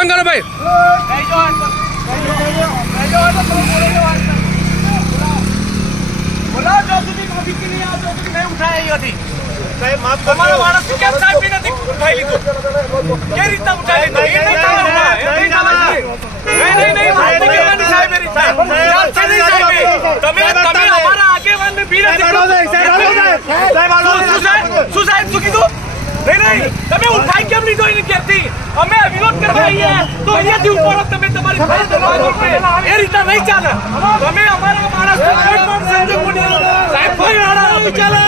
બંધ કરો ભાઈ. नहीं તમે ઉઠાઈ કેમ લીધો એની કેતી અમે વિરોધ કરવા આવીએ તો અહીંયાથી ઉપર તમે તમારી ફરજ નિભાવો એ રીતે નહીં ચાલે તમે અમારા માણસ કોઈ પણ સંજોગોની સાહેબ ભાઈ આડા નહીં ચાલે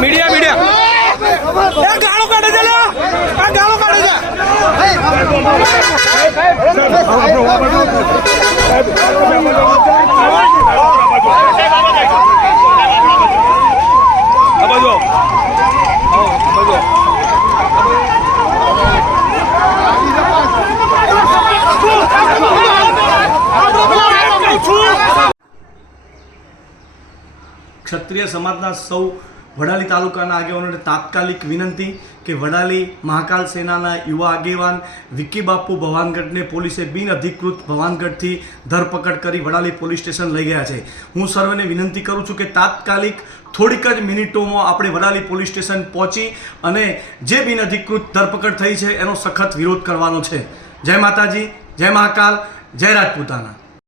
मीडिया मीडिया गाड़ो काटे चले गाड़ो काटे ક્ષત્રિય સમાજના સૌ વડાલી તાલુકાના આગેવાનોને તાત્કાલિક વિનંતી કે વડાલી મહાકાલ સેનાના યુવા આગેવાન વિકી બાપુ ભવાનગઢને પોલીસે બિનઅધિકૃત ભવાનગઢથી ધરપકડ કરી વડાલી પોલીસ સ્ટેશન લઈ ગયા છે. હું સર્વેને વિનંતી કરું છું કે તાત્કાલિક થોડીક જ મિનિટોમાં આપણે વડાલી પોલીસ સ્ટેશન પહોંચી અને જે બિનઅધિકૃત ધરપકડ થઈ છે એનો સખત વિરોધ કરવાનો છે. જય માતાજી, જય મહાકાલ, જય રાજપૂતાના.